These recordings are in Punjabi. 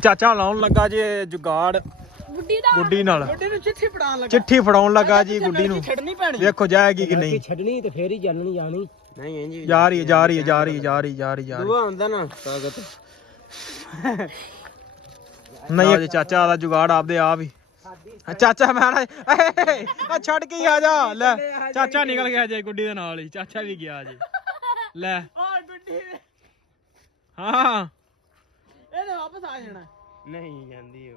ਚਾਚਾ ਲਾਉਣ ਲੱਗਾ ਜੇ ਜੁਗਾੜ ਗੁੱਡੀ ਨਾਲ ਚਿੱਠੀ ਫੜਾਉਣ ਲੱਗਾ ਜੀ ਗੁੱਡੀ ਨੂੰ। ਦੇਖੋ ਜਾਏਗੀ ਕਿ ਨਹੀਂ। ਛੱਡਣੀ ਤੇ ਫੇਰ ਹੀ ਚੱਲਣੀ ਜਾਣੀ ਨਹੀਂ ਇੰਜ ਜਾ ਰਹੀ ਹੈ ਦੂਆ ਹੁੰਦਾ ਨਾ ਤਾਕਤ ਨਹੀਂ ਜੀ ਚਾਚਾ ਦਾ ਜੁਗਾੜ ਆਪਦੇ ਆਪ ਹੀ। ਚਾਚਾ ਮੈਂ ਆ ਛੱਡ ਕੇ ਆ ਜਾ ਲੈ। ਚਾਚਾ ਨਿਕਲ ਗਿਆ ਜੇ ਗੁੱਡੀ ਦੇ ਨਾਲ ਹੀ। ਚਾਚਾ ਵੀ ਗਿਆ ਜੀ ਲੈ। ਹਾਂ ਇਹਨੇ ਵਾਪਸ ਆ ਜਾਣਾ ਨਹੀਂ ਜਾਂਦੀ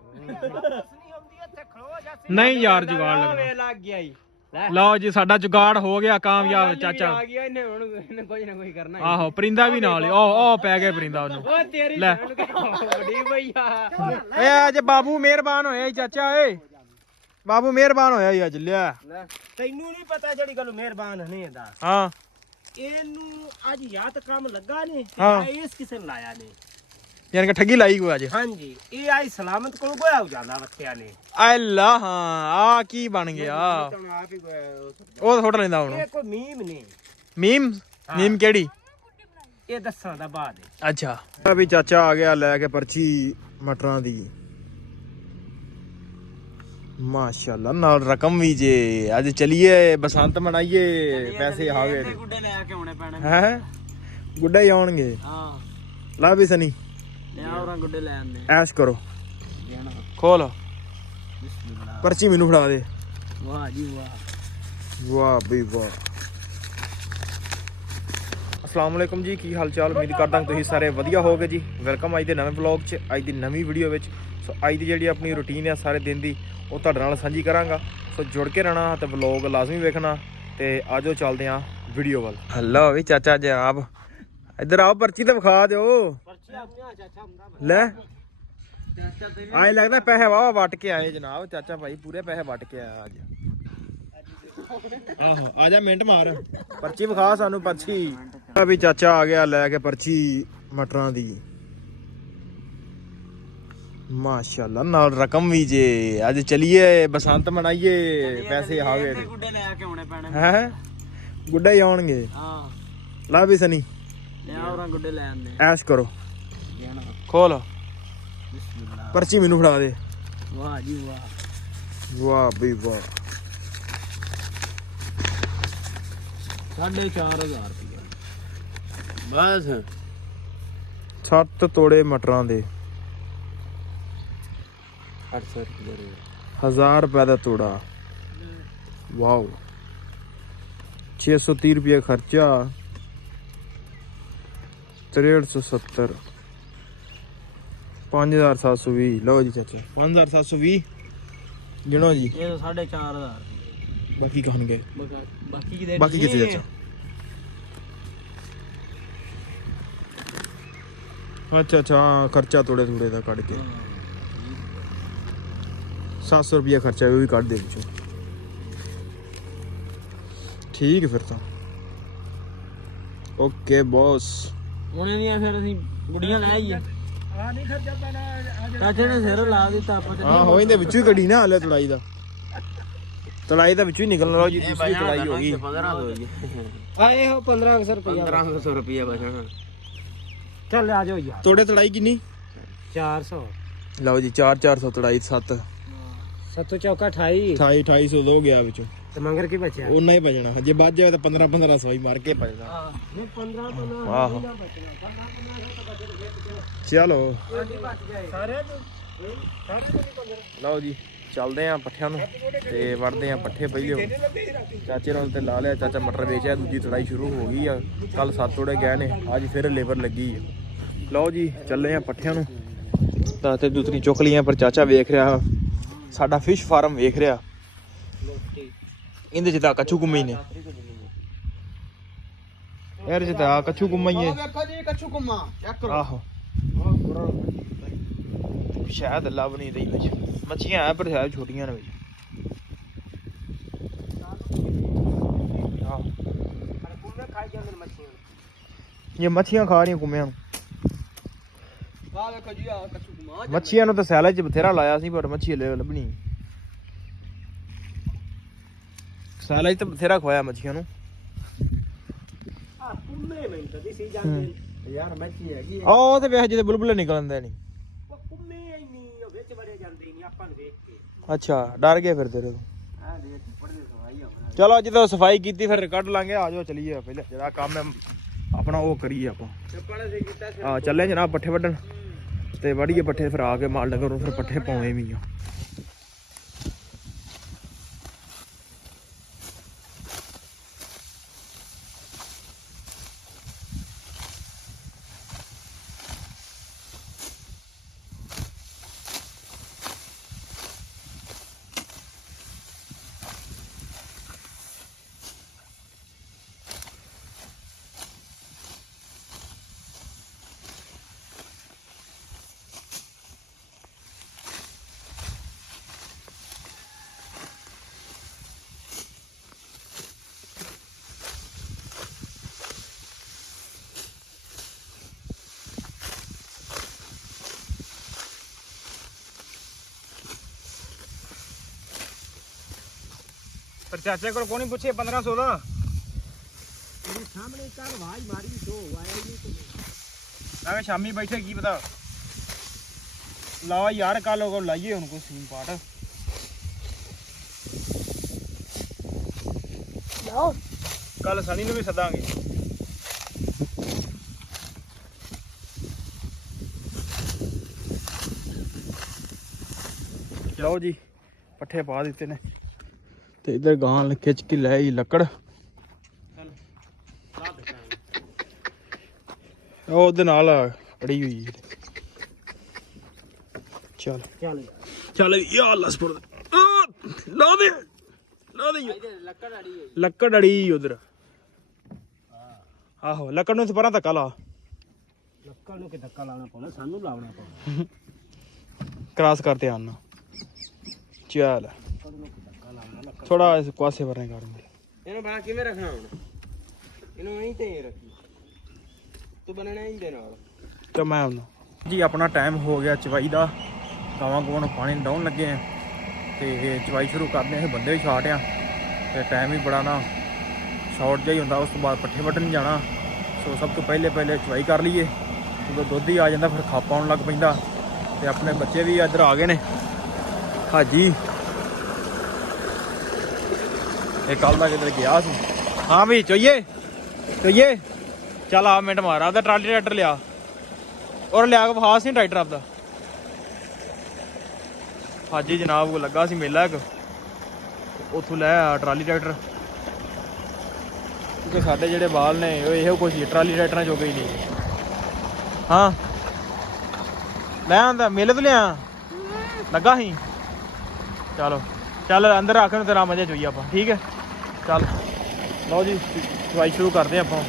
ਨਹੀਂ ਯਾਰ ਜੁਗਾੜ ਲੱਗਣਾ ਲੱਗ ਗਿਆ ਈ। ਲਓ ਜੀ ਸਾਡਾ ਜੁਗਾੜ ਹੋ ਗਿਆ ਕਾਮਯਾਬ। ਚਾਚਾ ਆ ਗਿਆ ਇਹਨੇ ਹੁਣ ਕੋਈ ਨਾ ਕੋਈ ਕਰਨਾ ਆਹੋ ਪਰਿੰਦਾ ਵੀ ਨਾਲ ਉਹ ਪੈ ਗਿਆ ਪਰਿੰਦਾ ਉਹਨੂੰ। ਓ ਤੇਰੀ ਲੈ ਵੱਡੀ ਭਈਆ ਏ ਅੱਜ ਬਾਬੂ ਮਿਹਰਬਾਨ ਹੋਇਆ ਚਾਚਾ। ਏ ਬਾਬੂ ਮਿਹਰਬਾਨ ਹੋਇਆ ਜੀ ਅੱਜ ਲਿਆ। ਤੈਨੂੰ ਨਹੀਂ ਪਤਾ ਜਿਹੜੀ ਗੱਲ ਮਿਹਰਬਾਨ ਨਹੀਂ ਦਾ। ਹਾਂ ਇਹਨੂੰ ਅੱਜ ਯਾਦ ਕੰਮ ਲੱਗਾ ਨੇ ਇਸ ਕਿਸੇ ਨੇ ਲਾਇਆ ਨੇ ਯਾਨੀ ਕਿ ਠੱਗੀ ਲਾਈ ਕੋਈ ਅੱਜ। ਹਾਂਜੀ ਇਹ ਆਈ ਸਲਾਮਤ ਕੋਲ ਗੋਇਆ ਹੋ ਜਾਂਦਾ ਬੱਚਿਆਂ ਨੇ। ਅੱਲਾ ਹਾਂ ਆ ਕੀ ਬਣ ਗਿਆ। ਉਹ ਥੋੜਾ ਲੈਂਦਾ ਹੁਣ। ਇਹ ਕੋਈ ਮੀਮ ਨਹੀਂ। ਮੀਮ ਕਿਹੜੀ ਇਹ ਦੱਸਾਂ ਦਾ ਬਾਅਦ। ਅੱਛਾ ਵੀ ਚਾਚਾ ਆ ਗਿਆ ਲੈ ਕੇ ਪਰਚੀ ਮਟਰਾਂ ਦੀ। ਮਾਸ਼ਾਅੱਲਾ ਨਾਲ ਰਕਮ ਵੀ ਜੇ। ਅੱਜ ਚਲੀਏ ਬਸੰਤ ਮਨਾਈਏ। ਪੈਸੇ ਆ ਗਏ ਗੁੱਡੇ ਲੈ ਕੇ ਆਉਣੇ ਪੈਣੇ ਹੈ। ਗੁੱਡੇ ਹੀ ਆਉਣਗੇ। ਹਾਂ ਲਾ ਵੀ ਸਨੀ ਲੈ ਆਉਰਾਂ ਗੁੱਡੇ ਲੈ ਆਨੇ ਐਸ਼ ਕਰੋ। ਖੋਲ ਪਰਚੀ ਮੈਨੂੰ ਫੜਾ ਦੇ। ਵਾਹ ਜੀ ਵਾਹ ਵਾਹ ਬਈ ਵਾਹ। ਅਸਲਾਮ ਵਾਲੇਕੁਮ ਜੀ ਕੀ ਹਾਲ ਚਾਲ। ਉਮੀਦ ਕਰਦਾ ਤੁਸੀਂ ਸਾਰੇ ਵਧੀਆ ਹੋਗੇ ਜੀ। ਵੈਲਕਮ ਅੱਜ ਦੇ ਨਵੇਂ ਵਲੌਗ 'ਚ ਅੱਜ ਦੀ ਨਵੀਂ ਵੀਡੀਓ ਵਿੱਚ। ਸੋ ਅੱਜ ਦੀ ਜਿਹੜੀ ਆਪਣੀ ਰੂਟੀਨ ਹੈ ਸਾਰੇ ਦਿਨ ਦੀ ਉਹ ਤੁਹਾਡੇ ਨਾਲ ਸਾਂਝੀ ਕਰਾਂਗਾ। ਸੋ ਜੁੜ ਕੇ ਰਹਿਣਾ ਤੇ ਵਲੌਗ ਲਾਜ਼ਮੀ ਵੇਖਣਾ ਤੇ ਆਜੋ ਚੱਲਦੇ ਹਾਂ ਵੀਡੀਓ ਵੱਲ। ਹਲੋ ਵੀ ਚਾਚਾ ਜੀ ਆਪ ਇੱਧਰ ਆਓ ਪਰਚੀ ਤਾਂ ਵਿਖਾ ਦਿਓ ਲੈ। ਆਏ ਲੱਗਦਾ ਪੈਸੇ ਵਾਹ ਵੱਟ ਕੇ ਆਏ ਜਨਾਬ। ਚਾਚਾ ਭਾਈ ਪੂਰੇ ਪੈਸੇ ਵੱਟ ਕੇ ਆਇਆ ਅੱਜ। ਆਹੋ ਆ ਜਾ ਮਿੰਟ ਮਾਰ ਪਰਚੀ ਵਿਖਾ ਸਾਨੂੰ ਪਰਚੀ। ਵੀ ਚਾਚਾ ਆ ਗਿਆ ਲੈ ਕੇ ਪਰਚੀ ਮਟਰਾਂ ਦੀ। ਮਾਸ਼ਾਅੱਲਾ ਨਾਲ ਰਕਮ ਵੀ ਜੇ। ਅੱਜ ਚਲੀਏ ਬਸੰਤ ਮਨਾਈਏ। ਪੈਸੇ ਆ ਗਏ ਗੁੱਡੇ ਲੈ ਕੇ ਆਉਣੇ ਪੈਣੇ ਹੈ। ਗੁੱਡੇ ਹੀ ਆਉਣਗੇ। ਹਾਂ ਲਾ ਵੀ ਸਨੀ ਲੈ ਆਉਰਾਂ ਗੁੱਡੇ ਲੈ ਆਨੇ ਐਸ਼ ਕਰੋ। ਖੋਲ ਪਰਚੀ ਮੈਨੂੰ ਫੜਾ ਦੇ। ਵਾਹ ਜੀ ਵਾਹ ਵਾਹ ਬਈ ਵਾਹ। 4500 ਰੁਪਏ ਬਸ 7 ਤੋੜੇ ਮਟਰਾਂ ਦੇ 800 ਰੁਪਏ 1000 ਰੁਪਏ ਦਾ ਤੋੜਾ। ਵਾਓ 630 ਰੁਪਏ ਖਰਚਾ 6370 5720। ਲਓ ਜੀ ਚਾਚਾ 5720 ਗਿਣੋ ਜੀ। ਇਹ 4500 ਬਾਕੀ ਕਹਣਗੇ ਬਾਕੀ ਕਿੱਥੇ ਚਾਚਾ। ਅੱਛਾ ਖਰਚਾ ਤੋੜੇ ਦਾ ਕੱਢ ਕੇ 700 ਰੁਪਏ ਖਰਚਾ ਉਹ ਵੀ ਕੱਢ ਦੇ ਵਿੱਚੋਂ। ਠੀਕ ਫਿਰ ਤਾਂ ਓਕੇ ਬੌਸ। ਉਹਨੇ ਦੀਆਂ ਫਿਰ ਅਸੀਂ ਗੁੱਡੀਆਂ ਲੈ ਆਈਏ। ਨਹੀਂ ਖਰਚਾ ਪੈਣਾ ਚਾਚੇ ਨੇ ਸਿਰ ਲਾ ਦਿੱਤਾ ਆਪਾਂ ਤੇ। ਹਾਂ ਹੋ ਇਹਦੇ ਵਿੱਚੋਂ ਹੀ ਕੱਢੀ ਨਾ ਹਲੇ ਤੜਾਈ ਦਾ ਵਿੱਚੋਂ ਹੀ ਨਿਕਲਣ ਲਓ ਜੀ। ਦੂਸਰੀ ਤੜਾਈ ਹੋ ਗਈ। 1500 ਹੋ ਗਈ ਆ ਇਹ 1500 ਰੁਪਏ 1500 ਰੁਪਏ ਬਚਣਾ। ਚੱਲ ਆ ਜਾਓ ਯਾਰ। ਤੋੜੇ ਤੜਾਈ ਕਿੰਨੀ 400। ਲਓ ਜੀ 400 ਤੜਾਈ 7 7 ਚੌਕਾ 28 2800 ਦੋ ਗਿਆ ਵਿੱਚੋਂ ਤੇ ਮੰਗਰ ਕੀ ਬਚਿਆ ਉਹਨਾਂ ਹੀ ਬਚਣਾ। ਜੇ ਵੱਜ ਜਾਵੇ ਤਾਂ 1500 ਹੀ ਮਾਰ ਕੇ ਬਚਦਾ। ਨਹੀਂ 15 ਆਹੋ ਚਲੋ ਲਓ ਜੀ ਚੱਲਦੇ ਆਂ ਪੱਠਿਆਂ ਨੂੰ ਤੇ ਵੜਦੇ ਆਂ ਪੱਠੇ ਪਹਿਲੇ। ਚਾਚੇ ਨਾਲ ਤੇ ਲਾ ਲਿਆ। ਚਾਚਾ ਮਟਰ ਵੇਚਿਆ। ਦੂਜੀ ਤੜਾਈ ਸ਼ੁਰੂ ਹੋ ਗਈ ਆ। ਕੱਲ 7 ਤੋੜੇ ਗਏ ਨੇ ਅੱਜ ਫਿਰ ਲੇਬਰ ਲੱਗੀ ਆ। ਲਓ ਜੀ ਚੱਲੇ ਆਂ ਪੱਠਿਆਂ ਨੂੰ ਤਾਂ ਤੇ ਦੂਸਰੀ ਚੁੱਕ ਲਈਆਂ। ਪਰ ਚਾਚਾ ਵੇਖ ਰਿਹਾ ਸਾਡਾ ਫਿਸ਼ ਫਾਰਮ ਵੇਖ ਰਿਹਾ। ਇਹਦੇ ਚ ਤਾਂ ਕੱਛੂ ਗੁੰਮੇ ਨੇ ਯਾਰ। ਚ ਤਾਂ ਕੱਛੂ ਗੁੰਮਾ ਹੀ ਹੈ। ਆਹੋ ਸ਼ਾਇਦ ਲੱਭ ਨਹੀਂ ਰਹੀ ਵਿੱਚ ਮੱਛੀਆਂ ਹੈ ਪਰ ਸ਼ਾਇਦ ਛੋਟੀਆਂ ਨੇ ਵਿੱਚ। ਇਹ ਮੱਛੀਆਂ ਖਾ ਰਹੀਆਂ ਕੁੰਮਿਆਂ ਨੂੰ। ਮੱਛੀਆਂ ਨੂੰ ਤਾਂ ਸੈਲੇ ਚ ਬਥੇਰਾ ਲਾਇਆ ਸੀ ਪਰ ਮੱਛੀ ਲੱਭਣੀ। ਸੈਲੇ ਚ ਤਾਂ ਬਥੇਰਾ ਖਵਾਇਆ ਮੱਛੀਆਂ ਨੂੰ। ਯਾਰ ਮੱਛੀ ਹੈਗੀ ਉਹ ਤੇ ਵੇਖ ਜਿਹਦੇ ਬੁਲਬੁਲੇ ਨਿਕਲਦੇ ਨਹੀਂ। ਵਿੱਚ ਬੜੇ ਜਾਂਦੇ ਨਹੀਂ ਆਪਾਂ ਨੂੰ ਵੇਖ ਕੇ ਅੱਛਾ ਡਰ ਗਏ ਫਿਰ ਤੇਰੇ ਤੋਂ ਆ ਦੇ ਪੜਦੇ ਸਵਾਈ ਆਉਣਾ ਚਲੋ ਜਦੋਂ ਸਫਾਈ ਕੀਤੀ ਫਿਰ ਕੱਢ ਲਾਂਗੇ ਆ ਜਾਓ ਚਲੀਏ ਪਹਿਲੇ ਜਿਹੜਾ ਕੰਮ ਹੈ ਆਪਣਾ ਉਹ ਕਰੀਏ ਆਪਾਂ ਚੱਪੜ ਸੇ ਕੀਤਾ ਆ ਚੱਲੇ ਜਨਾਬ ਪੱਠੇ ਵੱਢਣ ਤੇ ਵੜੀਏ ਪੱਠੇ ਫਿਰ ਆ ਕੇ ਮਾਲ ਡੰਗਰ ਨੂੰ ਫਿਰ ਪੱਠੇ ਪਾਉਣੇ ਵੀ ਆ ਪਰ ਚਾਚੇ ਕੋਲ ਕੋਈ ਨਹੀਂ ਪੁੱਛੇ 1500 ਦਾ ਮੇਰੇ ਸਾਹਮਣੇ ਕੱਲ ਆਵਾਜ਼ ਮਾਰੀ ਸੋ ਆਇਆ ਹੀ ਨਹੀਂ ਐਵੇਂ ਸ਼ਾਮੀ ਬੈਠੇ ਕੀ ਪਤਾ ਲਾਓ ਯਾਰ ਕੱਲ ਉਹ ਲਾਈਏ ਹੁਣ ਕੋਈ ਸੀਨ ਪਾਟ ਲਓ ਕੱਲ ਸਣੀ ਨੂੰ ਵੀ ਸੱਦਾਂਗੇ ਲਓ ਜੀ ਪੱਠੇ ਪਾ ਦਿੱਤੇ ਨੇ ਤੇ ਇਧਰ ਗਾਂ ਖਿੱਚ ਕੇ ਲੈ ਆਈ ਲੱਕੜ ਉਹ ਉਹਦੇ ਨਾਲ ਅੜੀ ਹੋਈ ਚੱਲ ਚੱਲ ਚੱਲ ਯਾ ਅੱਲਾ ਸਪੁਰ ਲਾ ਦੇ ਲੱਕੜ ਅੜੀ ਹੈ ਲੱਕੜ ਅੜੀ ਉਧਰ ਆਹੋ ਲੱਕੜ ਨੂੰ ਪਰਾਂ ਧੱਕਾ ਲਾ ਲੱਕੜ ਨੂੰ ਕਿ ਧੱਕਾ ਲਾਉਣਾ ਪਊਣਾ ਸਾਨੂੰ ਲਾਉਣਾ ਪਊਣਾ ਕ੍ਰਾਸ ਕਰਤੇ ਆਣਾ ਚੱਲ ਲੱਕੜ ਨੂੰ ਕਿ ਧੱਕਾ ਲਾਉਣਾ ਲੱਕੜ ਥੋੜਾ ਇਸ ਪਾਸੇ ਵਰਨੇ ਕਰ ਮੇਰੇ ਇਹਨੂੰ ਬਣਾ ਕਿਵੇਂ ਰੱਖਣਾ ਹੁਣ ਇਹਨੂੰ ਨਹੀਂ ਤੇ ਰੱਖੀ ਤੂੰ ਬਣਨਾ ਹੀ ਦੇ ਨਾਲ ਤੇ ਮੈਂ ਆਉਣਾ ਜੀ ਆਪਣਾ ਟਾਈਮ ਹੋ ਗਿਆ ਚਵਾਈ ਦਾ ਗਾਵਾਂ ਗੋਵਾਂ ਨੂੰ ਪਾਣੀ ਡਾਉਣ ਲੱਗੇ ਆ ਤੇ ਚਵਾਈ ਸ਼ੁਰੂ ਕਰਦੇ ਆ ਬੰਦੇ ਵੀ ਛਾਟ ਆ ਤੇ ਟਾਈਮ ਵੀ ਬੜਾ ਨਾ ਸ਼ਾਰਟ ਜਿਹਾ ਹੀ ਹੁੰਦਾ ਉਸ ਤੋਂ ਬਾਅਦ ਪੱਠੇ ਵੱਢਣ ਜਾਣਾ ਸੋ ਸਭ ਤੋਂ ਪਹਿਲੇ ਚਵਾਈ ਕਰ ਲਈਏ ਜਦੋਂ ਦੁੱਧ ਹੀ ਆ ਜਾਂਦਾ ਫਿਰ ਖਾਪਾ ਆਉਣ ਲੱਗ ਪੈਂਦਾ ਤੇ ਆਪਣੇ ਬੱਚੇ ਵੀ ਇੱਧਰ ਆ ਗਏ ਨੇ ਹਾਜੀ ਇਹ ਕੱਲ ਦਾ ਕਿਧਰ ਗਿਆ ਸੀ ਹਾਂ ਵੀ ਚੋਈਏ ਚੱਲ ਆ ਮਿੰਟ ਮਾਰ ਆਪਦਾ ਟਰਾਲੀ ਟਰੈਕਟਰ ਲਿਆ ਔਰ ਲਿਆ ਕੇ ਵਿਖਾ ਸੀ ਟਰੈਕਟਰ ਆਪਦਾ ਹਾਜੀ ਜਨਾਬ ਕੋ ਲੱਗਾ ਸੀ ਮੇਲਾ ਇੱਕ ਉੱਥੋਂ ਲੈ ਆ ਟਰਾਲੀ ਟਰੈਕਟਰ ਕਿਉਂਕਿ ਸਾਡੇ ਜਿਹੜੇ ਬਾਲ ਨੇ ਉਹ ਇਹੋ ਕੁਛ ਹੀ ਟਰਾਲੀ ਟਰੈਕਟਰਾਂ ਜੋਗੇ ਹੀ ਨਹੀਂ ਹਾਂ ਲੈ ਆਂਦਾ ਮੇਲੇ ਤੋਂ ਲਿਆ ਲੱਗਾ ਸੀ ਚਲੋ ਚੱਲ ਅੰਦਰ ਰੱਖ ਨੂੰ ਤੇਰਾ ਮਜ਼ਾ ਚੋਈ ਆਪਾਂ ਠੀਕ ਹੈ ਚੱਲ ਲਓ ਜੀ ਦਵਾਈ ਸ਼ੁਰੂ ਕਰਦੇ ਆਪਾਂ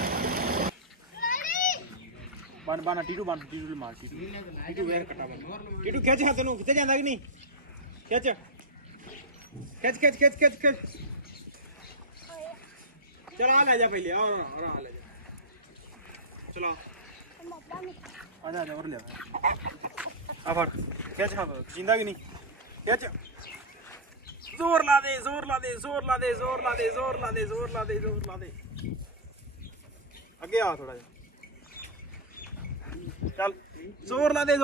ਬਣ ਟੀਟੂ ਮਾਰ ਟੀਟੂ ਵੇਰ ਕੱਟਾ ਬਣ ਟੀਟੂ ਖਿੱਚ ਹੱਥ ਨੂੰ ਕਿੱਥੇ ਜਾਂਦਾ ਕਿ ਨਹੀਂ ਖਿੱਚ ਚਲ ਆ ਲੈ ਜਾ ਪਹਿਲੇ ਆ ਲੈ ਜਾ ਚਲੋ ਆ ਜਾ ਹੋਰ ਲੈ ਆ ਫੜ ਖਿੱਚ ਹਾਂ ਜਿੰਦਾ ਕਿ ਨਹੀਂ ਖਿੱਚ ਜ਼ੋਰ ਲਾ ਦੇ ਅੱਗੇ ਆ ਥੋੜਾ ਜਿਹਾ ਚੱਲ ਜ਼ੋਰ ਲਾ ਦੇ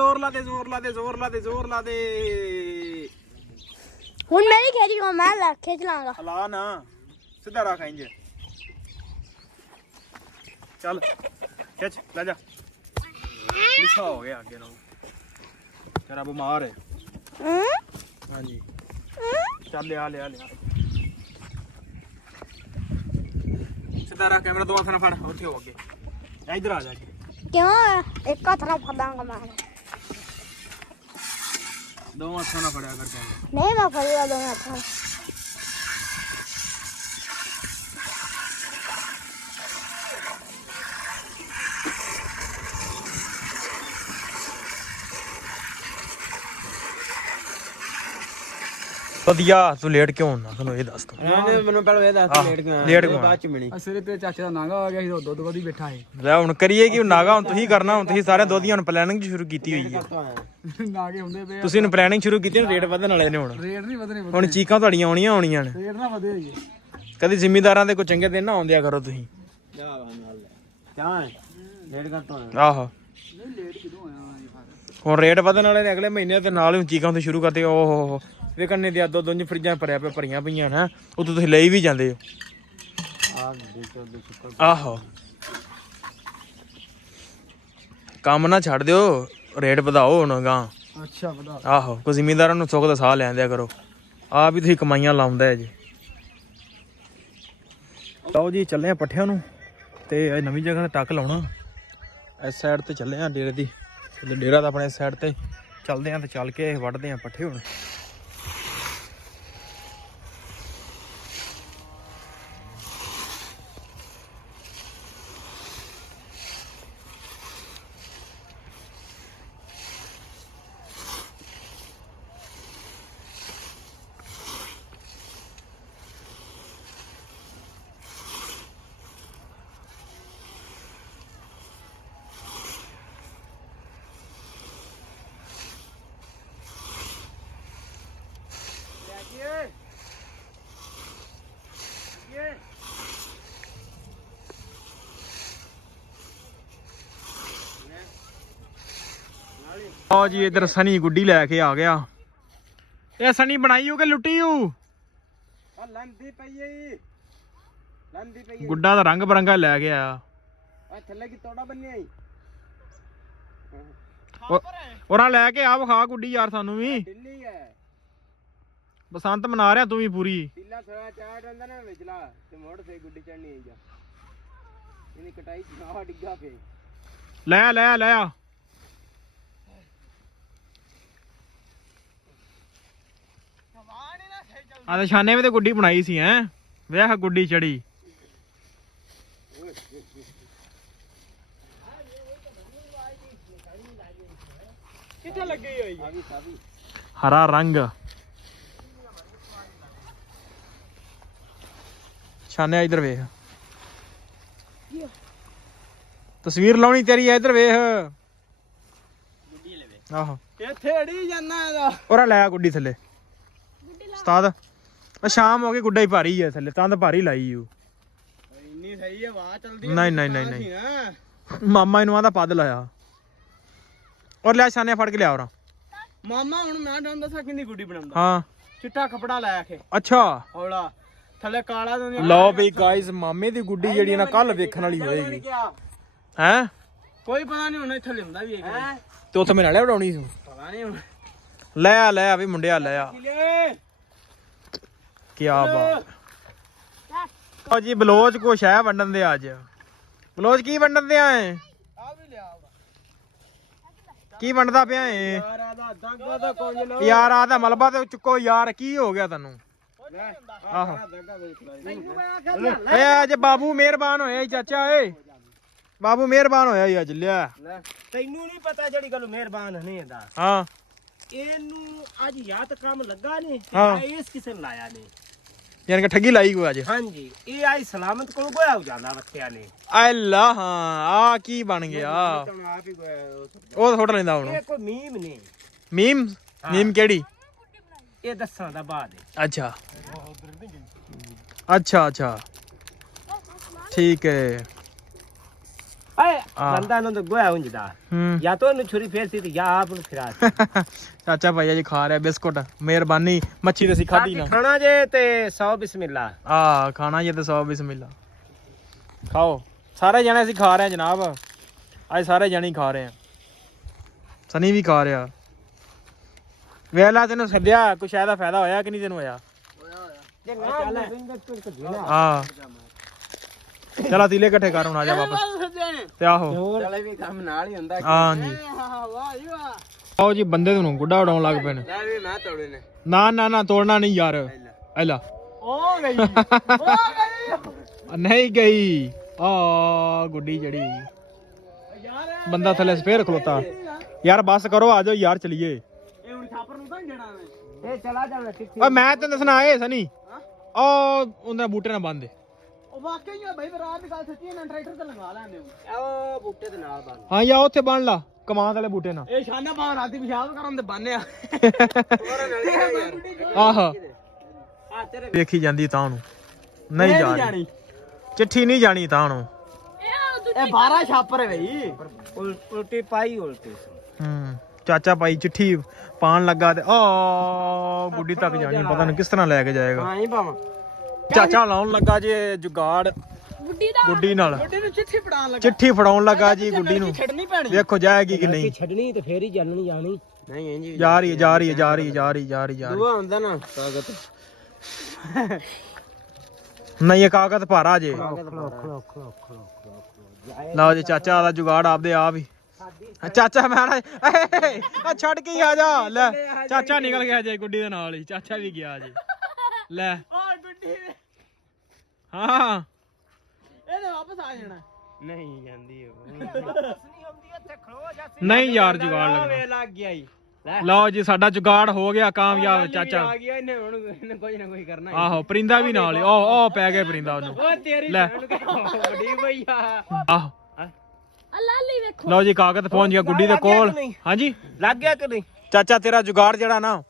ਹੁਣ ਮੇਰੀ ਖੇਤੀ ਕੋ ਮੈਂ ਲਾ ਖੇਚ ਲਾਂਗਾ ਹਲਾ ਨਾ ਸਿੱਧਾ ਰੱਖ ਇੰਜ ਚੱਲ ਖਿੱਚ ਲੈ ਜਾ ਲਿਖਾ ਹੋ ਗਿਆ ਅੱਗੇ ਨੂੰ ਤੇਰਾ ਬਿਮਾਰ ਹੈ ਹਾਂਜੀ ਚੱਲ ਲਿਆ ਸਿੱਧਾ ਰੱਖ ਕੈਮਰਾ ਦੋ ਹੱਥਾਂ ਨਾਲ ਫੜ ਉੱਥੇ ਹੋ ਅੱਗੇ ਇੱਧਰ ਆ ਜਾ ਕਿਉਂ ਇੱਕ ਹੱਥ ਨਾਲ ਫੜਾਂਗਾ ਮੈਂ ਦੋ ਹੱਥਾਂ ਨਾਲ ਫੜਿਆ ਕਰ ਕੈਮਰਾ ਨਹੀਂ ਮੈਂ ਫੜਿਆ ਦੋਵੇਂ ਹੱਥਾਂ ਨਾਲ ਵਧੀਆ ਤੂੰ ਲੇਟ ਕਿਉਂ ਹੁੰਦਾ ਤੁਹਾਨੂੰ ਇਹ ਦੱਸ ਤੂੰ ਮੈਨੂੰ ਪਹਿਲਾਂ ਇਹ ਦੱਸ ਲੇਟ ਗਿਆ ਲੇਟ ਕਿਉਂ ਬਾਅਦ ਚ ਮਿਲੀ ਸਿਰੇ ਤੇ ਚਾਚੇ ਦਾ ਨਾਗਾ ਆ ਗਿਆ ਸੀ ਦੁੱਧ ਵਧੀ ਬੈਠਾ ਹੈ ਲੈ ਹੁਣ ਕਰੀਏ ਕਿ ਨਾਗਾ ਹੁਣ ਤੁਸੀਂ ਕਰਨਾ ਹੁਣ ਤੁਸੀਂ ਸਾਰੇ ਦੋਧੀਆਂ ਹੁਣ ਪਲੈਨਿੰਗ ਸ਼ੁਰੂ ਕੀਤੀ ਹੋਈ ਹੈ ਨਾਗੇ ਹੁੰਦੇ ਪਏ ਤੁਸੀਂ ਹੁਣ ਪਲੈਨਿੰਗ ਸ਼ੁਰੂ ਕੀਤੀ ਰੇਟ ਵਧਣ ਵਾਲੇ ਨੇ ਹੁਣ ਰੇਟ ਨਹੀਂ ਵਧਣੇ ਹੁਣ ਚੀਕਾਂ ਤੁਹਾਡੀਆਂ ਆਉਣੀਆਂ ਨੇ ਰੇਟ ਨਾ ਵਧੇ ਹੋਈਏ ਕਦੀ ਜ਼ਿਮੀਂਦਾਰਾਂ ਦੇ ਕੋਈ ਚੰਗੇ ਦਿਨ ਨਾ ਆਉਂਦਿਆ ਕਰੋ ਤੁਸੀਂ ਜਾ ਨਾਲ ਚਾਹ ਲੇਟ ਕਰ ਤੋਂ ਆਹੋ ਨਹੀਂ ਲੇਟ ਕਿਦੋਂ ਆਇਆ ਹੁਣ ਰੇਟ ਵਧਣ ਵਾਲੇ ਨੇ ਅਗਲੇ ਮਹੀਨੇ ਤੇ ਨਾਲ ਹੀ ਚੀਕਾਂ ਤੋਂ ਸ਼ੁਰੂ ਕਰਦੇ ਓਹ ਹੋ ਵੇਖਣੇ ਦੇ ਦੋ ਦੋਂਜ ਫਰਿੱਜਾਂ ਭਰੀਆਂ ਪਈਆਂ ਨਾ ਉਤੋਂ ਤੁਸੀਂ ਲਈ ਵੀ ਜਾਂਦੇ ਹੋ ਆਹੋ ਕੰਮ ਨਾ ਛੱਡ ਦਿਓ ਰੇਟ ਵਧਾਓ ਹੁਣ ਗਾਂ ਅੱਛਾ ਵਧਾ ਆਹੋ ਕੋਈ ਜ਼ਿਮੀਂਦਾਰਾਂ ਨੂੰ ਸੁੱਖ ਦਾ ਸਾਹ ਲੈਣ ਦਿਆ ਕਰੋ ਆਪ ਹੀ ਤੁਸੀਂ ਕਮਾਈਆਂ ਲਾਉਂਦਾ ਹੈ ਜੀ ਲਓ ਜੀ ਚੱਲੇ ਆ ਪੱਠਿਆਂ ਨੂੰ ਤੇ ਇਹ ਨਵੀਂ ਜਗ੍ਹਾ ਤੇ ਟੱਕ ਲਾਉਣਾ ਇਸ ਸਾਈਡ ਤੇ ਚੱਲੇ ਆ ਡੇਰੇ ਦੀ ਡੇਰਾ ਤਾਂ ਆਪਣੇ ਇਸ ਸਾਈਡ ਤੇ ਚੱਲਦੇ ਆ ਤੇ ਚੱਲ ਕੇ ਵੱਢਦੇ ਆ ਪੱਠੇ ਹੁਣ ਆਓ ਜੀ ਇਧਰ ਸਨੀ ਗੁੱਡੀ ਲੈ ਕੇ ਆ ਗਿਆ ਇਹ ਸਨੀ ਬਣਾਈ ਹੋ ਕਿ ਲੁੱਟੀ ਹੋ ਲੰਦੀ ਪਈ ਲੰਦੀ ਪਈ ਗੁੱਡਾ ਦਾ ਰੰਗ ਬਰੰਗਾ ਲੈ ਕੇ ਆਇਆ ਆ ਥੱਲੇ ਕੀ ਤੋੜਾ ਬੰਨਿਆ ਈ ਉਹਨਾਂ ਲੈ ਕੇ ਆ ਵਿਖਾ ਗੁੱਡੀ ਯਾਰ ਸਾਨੂੰ ਵੀ ਢਿੱਲੀ ਹੈ ਬਸੰਤ ਮਨਾ ਰਿਹਾ ਤੂੰ ਵੀ ਪੂਰੀ ਢਿੱਲਾ ਥੋੜਾ ਚਾਟ ਹੁੰਦਾ ਨਾ ਵਿਚਲਾ ਤੇ ਮੋੜ ਸੇ ਗੁੱਡੀ ਚੜਨੀ ਆਈ ਜਾ ਇਹਨੇ ਕਟਾਈ ਨਾ ਡਿੱਗਾ ਪਏ ਲੈ ਆ ਆ ਤੇ ਛਾਨੇ ਵੀ ਤੇ ਗੁੱਡੀ ਬਣਾਈ ਸੀ ਹੈਂ ਵੇਖ ਗੁੱਡੀ ਚੜੀ ਕਿੱਥੇ ਲੱਗੀ ਹੋਈ ਹਰਾ ਰੰਗ ਛਾਨੇ ਇਧਰ ਵੇਖ ਤਸਵੀਰ ਲਾਉਣੀ ਤੇਰੀ ਆ ਇਧਰ ਵੇਖ ਆਹੋ ਇੱਥੇ ਅੜੀ ਜਾਂਦਾ ਇਹਦਾ ਔਰਾ ਲੈ ਆ ਗੁੱਡੀ ਥੱਲੇ ਉਸਤਾਦ ਸ਼ਾਮ ਹੋ ਗਈ ਗੁੱਡਾ ਹੀ ਭਾਰੀ ਹੈ ਥੱਲੇ ਤਾਂ ਭਾਰੀ ਲਾਈ ਓ ਇੰਨੀ ਸਹੀ ਹੈ ਵਾਹ ਚਲਦੀ ਨਹੀਂ ਮਾਮਾ ਇਹਨੂੰ ਆਂਦਾ ਪੱਦ ਲਾਇਆ ਔਰ ਲੈ ਛਾਨੇ ਫੜ ਕੇ ਲਿਆ ਔਰਾ ਮਾਮਾ ਹੁਣ ਮੈਂ ਤੁਹਾਨੂੰ ਦੱਸਾਂ ਕਿੰਨੀ ਗੁੱਡੀ ਬਣਾਉਂਦਾ ਹਾਂ ਚਿੱਟਾ ਕਪੜਾ ਲੈ ਕੇ ਅੱਛਾ ਹੌਲਾ ਥੱਲੇ ਕਾਲਾ ਲਓ ਬਈ ਗਾਇਸ ਮਾਮੇ ਦੀ ਗੁੱਡੀ ਜਿਹੜੀ ਨਾ ਕੱਲ ਵੇਖਣ ਵਾਲੀ ਹੋਏਗੀ ਹੈ ਕੋਈ ਪਤਾ ਨਹੀਂ ਹੁਣ ਇੱਥੇ ਲਿੰਦਾ ਵੀ ਹੈ ਤੇ ਉੱਥੇ ਮੇਰੇ ਨਾਲੇ ਵਡਾਉਣੀ ਸੀ ਪਤਾ ਨਹੀਂ ਹੁਣ ਲੈ ਆ ਵੀ ਮੁੰਡਿਆ ਲੈ ਆ ਕੀ ਬਾਤ ਓ ਜੀ ਬਲੋਚ ਕੁਛ ਹੈ ਵੰਡਣ ਦੇ ਅੱਜ ਬਲੋਚ ਕੀ ਵੰਡਣ ਦੇ ਆਏ ਆ ਵੀ ਲਿਆ ਕੀ ਵੰਡਦਾ ਪਿਆ ਏ ਯਾਰ ਆਦਾ ਦਾਗਾ ਦਾ ਕੋਝ ਲੋ ਯਾਰ ਆ ਤਾਂ ਮਲਬਾ ਤੇ ਚੁੱਕੋ ਯਾਰ ਕੀ ਹੋ ਗਿਆ ਤੈਨੂੰ ਆਹੋ ਦਾਗਾ ਵੇਖ ਲੈ ਏ ਅੱਜ ਬਾਬੂ ਮਿਹਰਬਾਨ ਹੋਇਆ ਈ ਚਾਚਾ ਏ ਬਾਬੂ ਮਿਹਰਬਾਨ ਹੋਇਆ ਈ ਅੱਜ ਲਿਆ ਤੈਨੂੰ ਨਹੀਂ ਪਤਾ ਜਿਹੜੀ ਗੱਲ ਮਿਹਰਬਾਨ ਨਹੀਂ ਹੁੰਦਾ ਹਾਂ ਇਹਨੂੰ ਅੱਜ ਯਾਦ ਕੰਮ ਲੱਗਾ ਨਹੀਂ ਹਾਂ। ਇਸ ਕਿਸੇ ਨੇ ਲਾਇਆ ਨਹੀਂ ਯਾਨ ਕਿ ਠੱਗੀ ਲਾਈ ਕੋ ਅੱਜ ਹਾਂਜੀ ਇਹ ਆਈ ਸਲਾਮਤ ਕੋਲ ਗੋਇਆ ਹੋ ਜਾਂਦਾ ਬੱਚਿਆਂ ਨੇ ਅੱਲਾ ਹਾਂ ਆ ਕੀ ਬਣ ਗਿਆ ਤੁਹਾਨੂੰ ਆਪ ਹੀ ਗੋਇਆ ਉਹ ਥੋੜਾ ਲੈਂਦਾ ਹੁਣ ਇਹ ਕੋਈ ਮੀਮ ਨਹੀਂ ਮੀਮ ਕਿਹੜੀ ਇਹ ਦੱਸਾਂ ਦਾ ਬਾਅਦ ਅੱਛਾ ਅੱਛਾ ਠੀਕ ਹੈ ਏ ਬੰਦਾ ਨੂੰ ਤਾਂ ਗੋਇਆ ਹੁੰਜਦਾ ਜਾਂ ਤਾਂ ਉਹਨੂੰ ਛੁਰੀ ਫੇਰਤੀ ਤੇ ਜਾਂ ਆਪ ਨੂੰ ਫਿਰਾ ਚਾਚਾ ਭਾਈਆ ਜੀ ਖਾ ਰਿਹਾ ਬਿਸਕੁਟ ਮਿਹਰਬਾਨੀ ਮੱਛੀ ਤੇ ਅਸੀਂ ਖਾਧੀ ਨਾ ਖਾਣਾ ਜੇ ਤੇ 100 ਬਿਸਮਿਲ੍ਲਾ ਆ ਖਾਣਾ ਜੇ ਤੇ 100 ਬਿਸਮਿਲ੍ਲਾ ਖਾਓ ਸਾਰੇ ਜਣੇ ਅਸੀਂ ਖਾ ਰਹੇ ਹਾਂ ਜਨਾਬ ਅੱਜ ਸਾਰੇ ਜਣੇ ਹੀ ਖਾ ਰਹੇ ਹਾਂ ਸਨੀ ਵੀ ਖਾ ਰਿਹਾ ਵੇਲਾ ਤੈਨੂੰ ਸੱਦਿਆ ਕੁਛ ਇਹਦਾ ਫਾਇਦਾ ਹੋਇਆ ਕਿ ਨਹੀਂ ਤੈਨੂੰ ਹੋਇਆ ਹਾਂ ਚਲ ਤੀਲੇ ਇਕੱਠੇ ਕਰ ਹੁਣ ਆ ਜਾ ਵਾਪਸ ਤੇ ਆਹੋ ਚਲੇ ਵੀ ਕੰਮ ਨਾਲ ਹੀ ਹੁੰਦਾ ਹਾਂ ਜੀ ਵਾਹ ਜੀ ਵਾਹ ਆਓ ਜੀ ਬੰਦੇ ਤੁਹਾਨੂੰ ਗੁੱਡਾ ਉਡਾਉਣ ਲੱਗ ਪਏ ਨੇ ਲੈ ਵੀ ਮੈਂ ਤੋੜੇ ਨੇ ਨਾ ਤੋੜਨਾ ਨਹੀਂ ਯਾਰ ਐਲਾ ਉਹ ਗਈ ਨਹੀਂ ਗਈ ਆ ਗੁੱਡੀ ਜੜੀ ਬੰਦਾ ਥੱਲੇ ਫੇਰ ਖਲੋਤਾ ਯਾਰ ਬੱਸ ਕਰੋ ਆ ਜਾਓ ਯਾਰ ਚਲੀਏ ਇਹ ਹੁਣ ਛਾਪਰ ਨੂੰ ਤਾਂ ਜਾਣਾ ਵੇ ਇਹ ਚਲਾ ਜਾਣਾ ਓਏ ਮੈਂ ਤੈਨੂੰ ਦੱਸਣਾ ਏ ਸਨੀ ਆ ਉਹਨਾਂ ਬੂਟੇ ਨਾਲ ਬੰਨਦੇ ਉਹ ਵਾਕਈ ਆ ਭਾਈ ਰਾਤ ਦੀ ਗੱਲ ਸੱਚੀ ਹੈ ਨਾ ਟਰੈਕਟਰ ਤੇ ਲਗਾ ਲੈਂਦੇ ਉਹ ਬੂਟੇ ਦੇ ਨਾਲ ਬੰਨ ਹਾਂ ਯਾ ਉੱਥੇ ਬੰਨ ਲਾ ਕਮਾਂਦ ਵਾਲੇ ਬੂਟੇ ਨਾਲ ਇਹ ਸ਼ਾਨਾ ਬਾਹਰ ਰਾਤੀ ਪਿਸ਼ਾਬ ਕਰਨ ਦੇ ਬੰਨਿਆ ਆਹ ਆ ਤੇਰੇ ਵੇਖੀ ਜਾਂਦੀ ਤਾਂ ਉਹਨੂੰ ਨਹੀਂ ਜਾਣੀ ਚਿੱਠੀ ਨਹੀਂ ਜਾਣੀ ਤਾਂ ਉਹਨੂੰ ਇਹ 12 ਛਾਪਰ ਹੈ ਭਾਈ ਉਲਟੀ ਪਾਈ ਉਲਟੀ ਚਾਚਾ ਭਾਈ ਚਿੱਠੀ ਪਾਣ ਲੱਗਾ ਤੇ ਆ ਗੁੱਡੀ ਤੱਕ ਜਾਣੀ ਪਤਾ ਨਹੀਂ ਕਿਸ ਤਰ੍ਹਾਂ ਲੈ ਕੇ ਜਾਏਗਾ। ਹਾਂ ਹੀ ਪਾਵਾਂ ਚਾਚਾ ਲਾਉਣ ਲੱਗਾ ਜੇ ਜੁਗਾੜ ਗੁੱਡੀ ਨਾਲ, ਚਿੱਠੀ ਫੜਾਉਣ ਲੱਗਾ ਜੀ ਗੁੱਡੀ ਨੂੰ। ਛੱਡਣੀ ਪੈਣੀ ਵੇਖੋ ਜਾਏਗੀ ਕਿ ਨਹੀਂ। ਛੱਡਣੀ ਤੇ ਫੇਰ ਹੀ ਚੱਲਣੀ ਜਾਣੀ। ਨਹੀਂ ਇੰਜ ਜਾ ਰਹੀ ਹੈ ਜਾ ਰਹੀ ਹੈ ਜਾ ਰਹੀ ਹੈ ਜਾ ਰਹੀ ਜਾ ਰਹੀ ਜਾ ਰਹੀ। ਦੂਆ ਹੁੰਦਾ ਨਾ ਕਾਗਜ਼ ਨਹੀਂ ਇਹ ਕਾਗਜ਼ ਭਾਰਾ ਜੇ। ਲਓ ਜੀ ਚਾਚਾ ਦਾ ਜੁਗਾੜ ਆਪਦੇ ਆਪ ਹੀ। ਚਾਚਾ ਮੈਂ ਆ ਛੱਡ ਕੇ ਹੀ ਆ ਜਾ। ਲੈ ਚਾਚਾ ਨਿਕਲ ਗਿਆ ਜੇ ਗੁੱਡੀ ਦੇ ਨਾਲ ਹੀ, ਚਾਚਾ ਵੀ ਗਿਆ ਜੀ। ਲੈ ਹਾਂ ਇਹਨੇ ਵਾਪਸ ਆ ਜਾਣਾ। ਨਹੀਂ ਜਾਂਦੀ ਨਹੀਂ ਯਾਰ ਜੁਗਾੜ ਲੱਗਣਾ। ਲੱਗ ਗਿਆ ਹੀ। ਲਓ ਜੀ ਸਾਡਾ ਜੁਗਾੜ ਹੋ ਗਿਆ ਕਾਮਯਾਬ ਚਾਚਾ। ਆ ਗਿਆ ਇਹਨੇ ਹੁਣ ਕੋਈ ਨਾ ਕੋਈ ਕਰਨਾ। ਆਹੋ ਪਰਿੰਦਾ ਵੀ ਨਾਲ ਹੀ। ਉਹ ਪੈ ਗਿਆ ਪਰਿੰਦਾ ਉਹਨੂੰ। ਓ ਤੇਰੀ ਲੈ ਵੱਡੀ ਭਈਆ। ਆਹੋ ਲਾਲੀ ਵੇਖੋ। ਲਓ ਜੀ ਕਾਗਜ਼ ਪਹੁੰਚ ਗਿਆ ਗੁੱਡੀ ਦੇ ਕੋਲ। ਹਾਂਜੀ ਲੱਗ ਗਿਆ ਕਿ ਨਹੀਂ? ਚਾਚਾ ਤੇਰਾ ਜੁਗਾੜ ਜਿਹੜਾ ਨਾ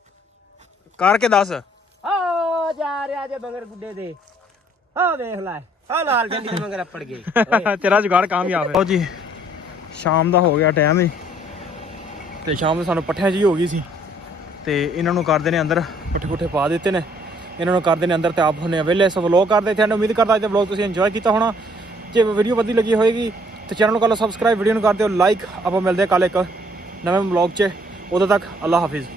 ਕਰਕੇ ਦੱਸ। ਓ ਜਾ ਰਿਹਾ ਜੇ ਬੰਗਰ ਗੁੱਡੇ ਦੇ। ਆ ਵੇਖ ਲੈ ਆ ਲਾਲ ਜੰਡੀ ਦੇ ਮੰਗਰ ਅੱਪੜ ਗਏ। ਤੇਰਾ ਜੁਗਾੜ ਕਾਮਯਾਬ ਹੈ। ਲਓ ਜੀ ਸ਼ਾਮ ਦਾ ਹੋ ਗਿਆ ਟਾਈਮ ਹੀ ਤੇ ਸ਼ਾਮ ਨੂੰ ਸਾਨੂੰ ਪੱਠਿਆਂ ਜੀ ਹੋ ਗਈ ਸੀ ਤੇ ਇਹਨਾਂ ਨੂੰ ਕਰਦੇ ਨੇ ਅੰਦਰ, ਪੱਠੇ ਪੁੱਠੇ ਪਾ ਦਿੱਤੇ ਨੇ, ਇਹਨਾਂ ਨੂੰ ਕਰਦੇ ਨੇ ਅੰਦਰ ਤੇ ਆਪ ਹੁੰਨੇ ਵਿਹਲੇ। ਸੋ ਵਲੋਗ ਕਰਦੇ ਇੱਥੇ। ਉਮੀਦ ਕਰਦਾ ਅੱਜ ਦਾ ਵਲੋਗ ਤੁਸੀਂ ਇੰਜੋਏ ਕੀਤਾ ਹੋਣਾ। ਜੇ ਵੀਡੀਓ ਵਧੀਆ ਲੱਗੀ ਹੋਏਗੀ ਤੇ ਚੈਨਲ ਨੂੰ ਕਰ ਲਓ ਸਬਸਕ੍ਰਾਈਬ, ਵੀਡੀਓ ਨੂੰ ਕਰ ਦਿਓ ਲਾਈਕ। ਆਪਾਂ ਮਿਲਦੇ ਹਾਂ ਕੱਲ ਇੱਕ ਨਵੇਂ ਵਲੋਗ 'ਚ। ਉਦੋਂ ਤੱਕ ਅੱਲਾ ਹਾਫਿਜ਼।